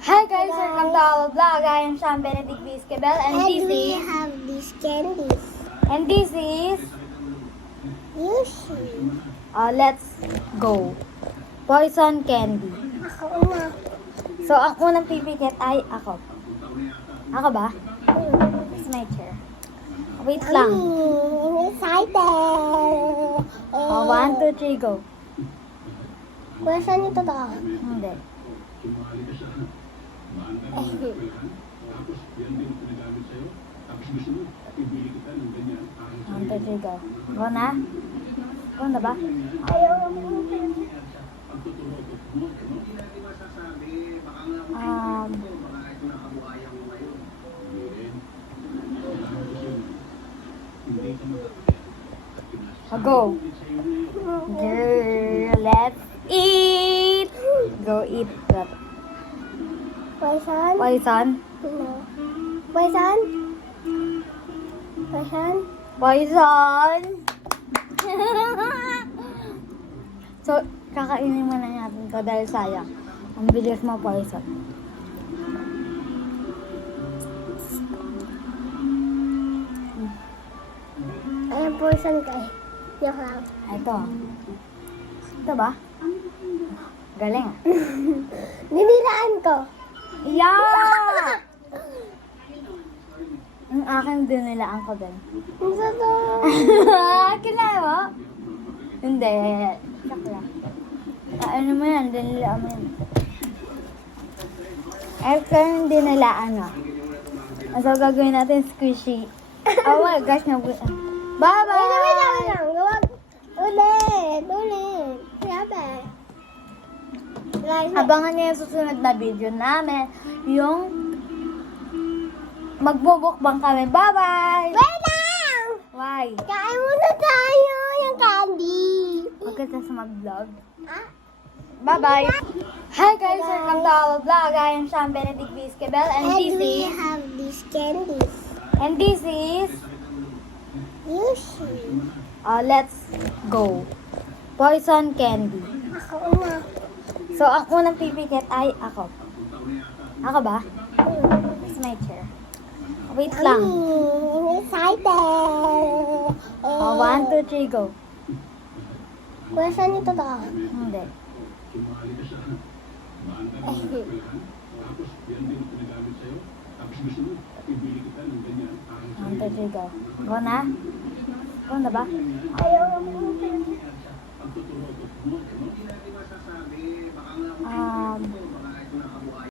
Hi guys, welcome to our vlog. I am Sean Benedict Vizquebel and We have these candies. this is Yoshi. let's go. Poison candy. Ako na. So ang unang pipikit ay ako. Ako ba? It's my chair. Wait lang. I'm excited. Oh, 1, 2, 3, go. Kuya, saan ito to? Hindi. 1, 2, 3, go. Go na? Go na ba? Ayaw mo. Go. Girl, let's eat. Go eat that. Poison? Poison? No. Poison? Poison? Poison! So, kakainin mo na natin to dahil sayang. Ang bilis mo, poison. Ayan, poison kay. Yok lang. Ito. Ito ba? Galing ah. Ninilaan ko. Yeah! Ang akin din nilaan ko din. Ang sato. Kilala mo? Hindi. Sak lang. Ano mo yan? Dinilaan mo yan. Ito yung dinilaan mo. So, gagawin natin squishy. Oh my gosh, Bye-bye! Wait lang. Gawag. Ulit. Sabi. Guys, Abangan niyo yung susunod na video namin. Yung magbubukbang kami. Bye-bye! wait lang! Why? Kain muna tayo yung candy. Huwag ka sa mag-vlog. Ah? Bye-bye! Hi guys! Welcome to our vlog. I am Sean Benedict Vizquebel and We have these candies. this is Yoshi. let's go. Poison candy. Ako na. So ang unang pipikit ay ako. Ako ba? It's my chair. Wait lang. I'm excited. Oh, 1, 2, 3, go. Kuya, saan ito to? Hindi. 1, 2, 3, go. Go na? Go na ba? Ayaw mo.